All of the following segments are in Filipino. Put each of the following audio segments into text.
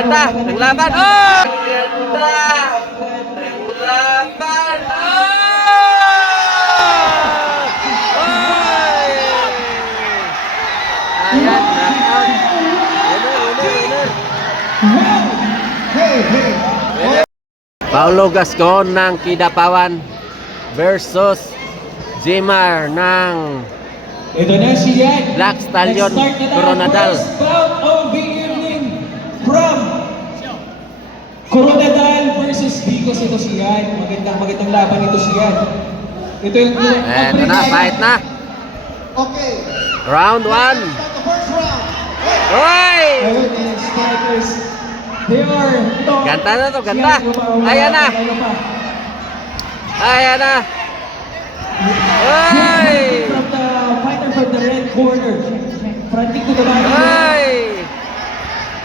Ganda, naglaban. Oh! Ganda! Naglaban. Oh! Ayan, knockout. Winner. Paulo Gascon ng Kidapawan versus Jimar ng Ito na siya. Black Stallion Coronadal. Bout of the evening from Coronadal versus Bicos. Ito siya. Magandang laban ito siya. Ito yung Eto na, fight na. Okay. Round 1. Start the first round. Hoy! Ayun, and strikers. They are top. Ganda na to, ganda. Ayan na. Ayan na. Hoy! From the fighter from the red corner. Fronting to the right. Hoy!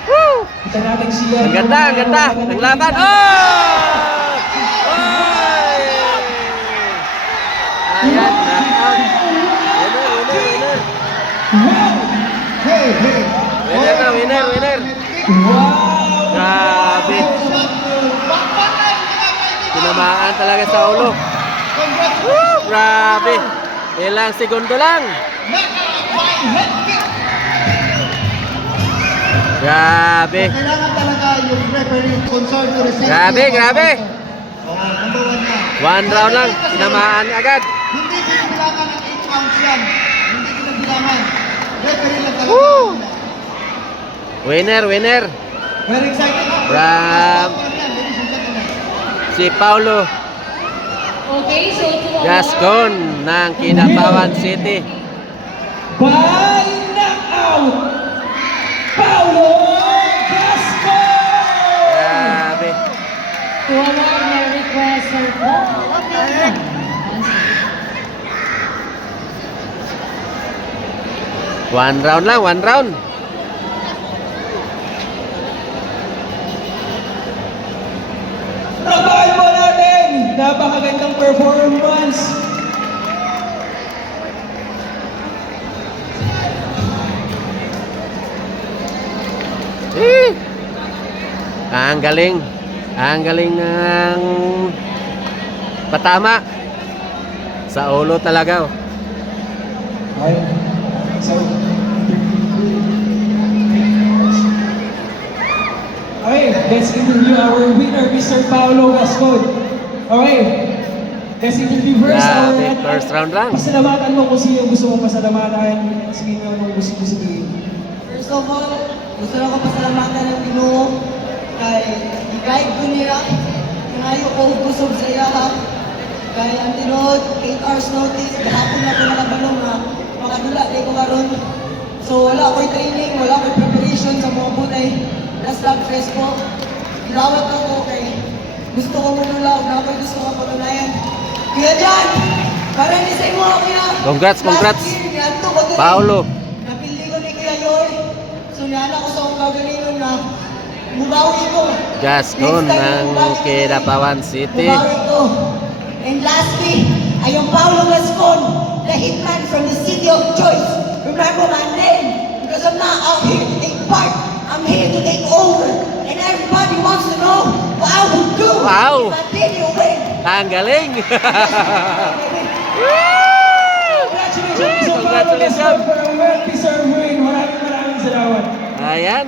Woo! Kita natin siya. Ang ganda, ang ganda. Naglaban. Oh! Hoy! Ayan, knockout. Winner. Hey. Winner. Wow! Grabe. Tinamaan talaga sa ulo. Woo! Grabe. Ilang segundo lang. Grabe. Kailangan talaga yung referee concerned to receive. Grabe. Number 1 na. 1 round lang. Tinamaan agad. Hindi binibilangan ng 8 rounds yan. Hindi binibilangan. Referee lang talaga. Woo! Winner. Very excited. From Ladies and gentlemen. si Paulo Okay, so to Gascon ng Kidapawan City. By knockout, Paulo Gascon! Grabe. to award my request for One round lang, 1 round. Rabahan mo natin! Napakagandang performance! Ang galing. Ang galing ng patama. Sa ulo talaga. Oh. Ay, so, okay, let's interview our winner, Mr. Paulo Gascon. Okay, let's interview first our... Grabe, first round lang. Pasalamatan mo kung sino gusto mong pasalamatan. Sige mo anong gusto mo sabihin. First of all, gusto lang ko pasalamatan ng Ginoo kay i-guide ko niya ngayon ko gusto sa iya ha. Kay ang tinod 8 hours notice gahapon na ko nakabalong nga makadula di ko karon. So wala ko'y training, wala ko'y preparation sa mga bunay na slug fest ko. Gilawat ako kay gusto ko manulaw na ako'y gusto ko patunayan. Kaya dyan, para ni sa imo kaya Congrats. last year, niadto ko dun. Paulo. Napili ko ni Kuya Yoy. So niana ko sa akong gagalingon na mubawi ko. Gascon Next time, ng mubawi ko. Kidapawan City. Mubawi ko. And lastly, I am Paulo Gascon, the hitman from the city of Choice. Remember my name, because I'm not out here to take part. I'm here to take over. And everybody wants to know what I would do Wow. if I did you win. Ang galing. Congratulations, Mr. Paulo Congratulations. Gascon, for a well-deserved win. Maraming salamat. Ayan.